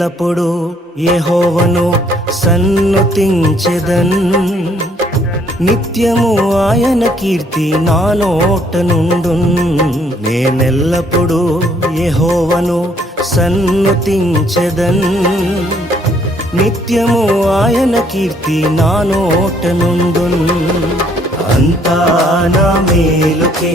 ఎల్లప్పుడు యహోవను సన్నుతించెదన్ నిత్యము ఆయన కీర్తి నాలోట నుండు నేనెల్లప్పుడు యహోవను సన్నుతించెదన్ నిత్యము ఆయన కీర్తి నాలోట నుండు అంతా నా మేలుకే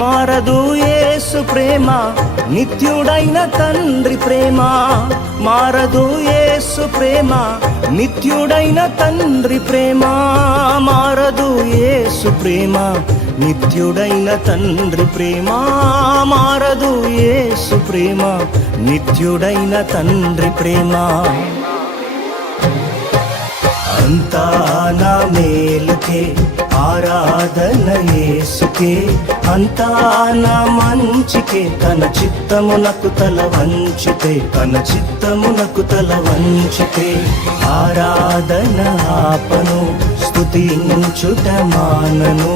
మారదు ఏసు ప్రేమ నిత్యుడైన తండ్రి ప్రేమ మారదు ఏసు ప్రేమ నిత్యుడైన తండ్రి ప్రేమ మారదు ఏసు ప్రేమ నిత్యుడైన తండ్రి ప్రేమ మారదు ఏసు ప్రేమ నిత్యుడైన తండ్రి ప్రేమ అంతా మేలుకే ఆరాధన ఏసుకే అంతా మంచికే తన చిత్తమునకు తల వంచితే తన చిత్తమునకు తల వంచితే ఆరాధన ఆపను స్థుతించుట మానను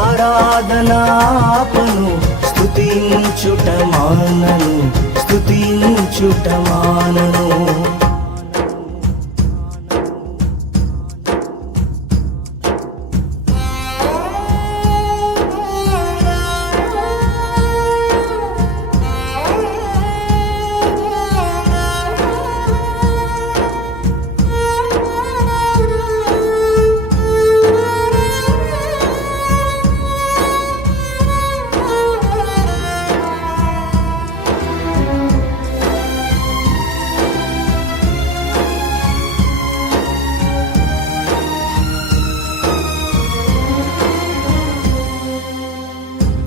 ఆరాధన ఆపను స్థుతించుట మానను స్థుతించుట మానను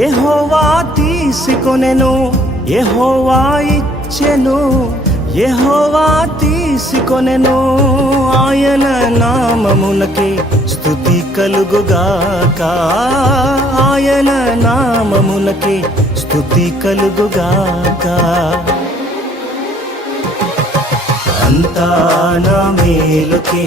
యహోవా తీసుకొనెను యహోవా ఇచ్చెను యహోవా తీసుకొనెను ఆయన నామమునకే స్థుతి కలుగుగాక ఆయన నామమునకే స్థుతి కలుగుగాక అంతా నా మేలుకే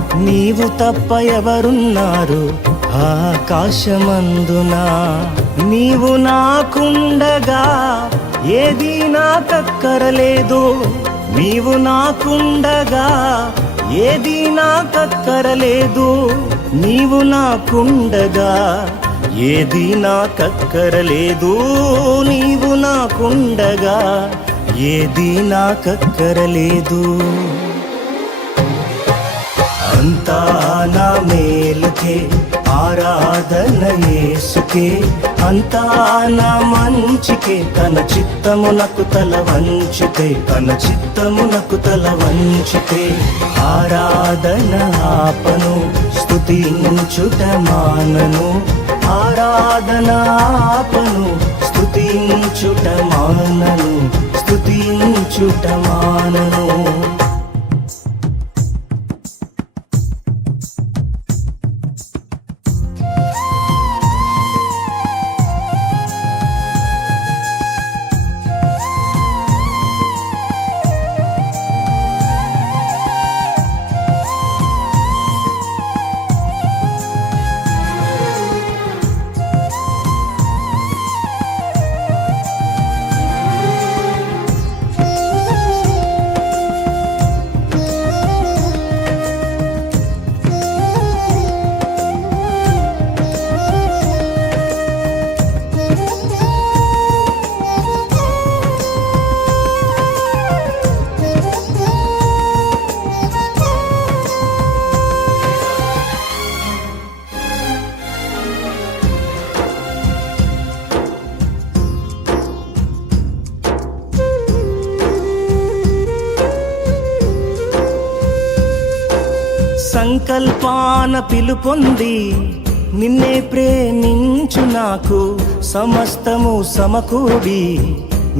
నీవు తప్ప ఎవరున్నారు ఆకాశమందున నీవు నాకుండగా ఏది నాకక్కరలేదు నీవు నాకుండగా ఏది నాకక్కరలేదు నీవు నాకుండగా ఏది నాకక్కరలేదు నీవు నాకుండగా ఏది నాకక్కరలేదు అంతా మేలుకే ఆరాధన ఏసుకే అంతా మంచికే తన చిత్తమునకు తల వంచితే తన చిత్తమునకు తల వంచితే ఆరాధన ఆపను స్థుతించుట మానను ఆరాధన ఆపను స్థుతించుట మానను స్థుతించుట మానను సంకల్పాన పిలుపొంది నిన్నే ప్రేమించు నాకు సమస్తము సమకూడి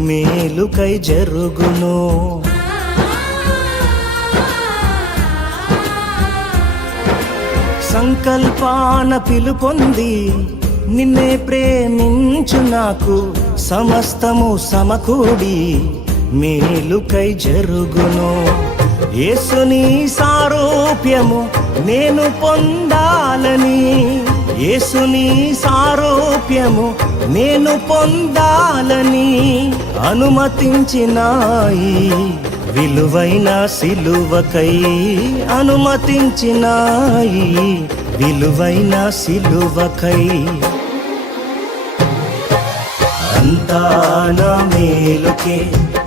మేలుకై జరుగును సంకల్పాన పిలుపొంది నిన్నే ప్రేమించు నాకు సమస్తము సమకూడి మేలుకై జరుగును యేసుని సారూప్యము నేను పొందాలని యేసుని సారూప్యము నేను పొందాలని అనుమతించినాయి విలువైన సిలువకై అనుమతించినాయి విలువైన సిలువకై అంతా నా మేలుకే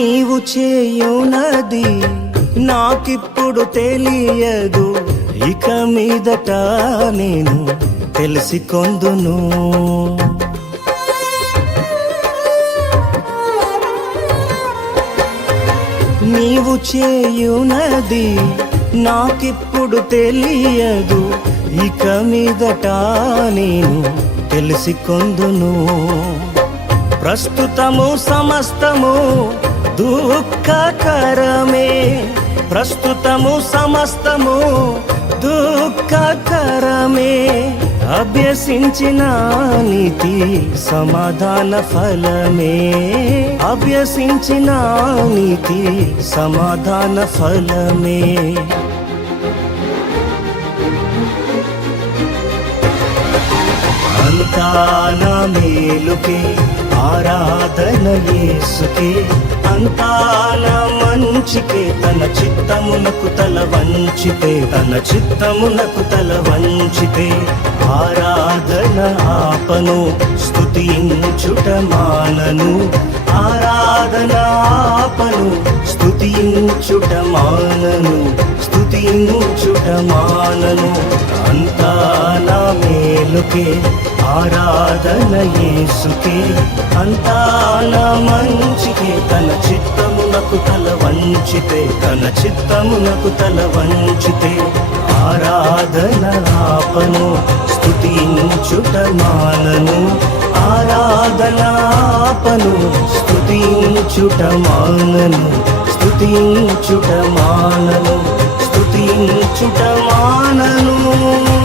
నీవు చేయునది నాకిప్పుడు తెలియదు ఇక మీదట నేను తెలిసికొందును నీవు చేయునది నాకిప్పుడు తెలియదు ఇక మీదట నేను తెలిసికొందును ప్రస్తుతము సమస్తము దుఃఖకరమే ప్రస్తుతము సమస్తము దుఃఖకరమే అభ్యసించిన నీతి సమాధాన ఫలమే అభ్యసించిన నీతి సమాధాన ఫలమే అంతాన మేలుకే ఆరాధన యేసుకే అంతాన మంచికే తన చిత్తమునకు తల వంచితే తన చిత్తమునకు తల వంచితే ఆరాధన ఆపను స్తుతించుట మానను ఆరాధనాపను స్థుతించుట మానను స్థుతించుట మానను అంతా నా మేలుకే ఆరాధన ఏసుకే అంతా నా మంచికే తన చిత్తమునకు తల వంచితే తన చిత్తమునకు తల వంచితే ఆరాధన ఆపను స్థుతించుట మానను ఆరాధనాపను స్థుతించుట మానను స్థుతించుట మానను స్థుతించుట మానను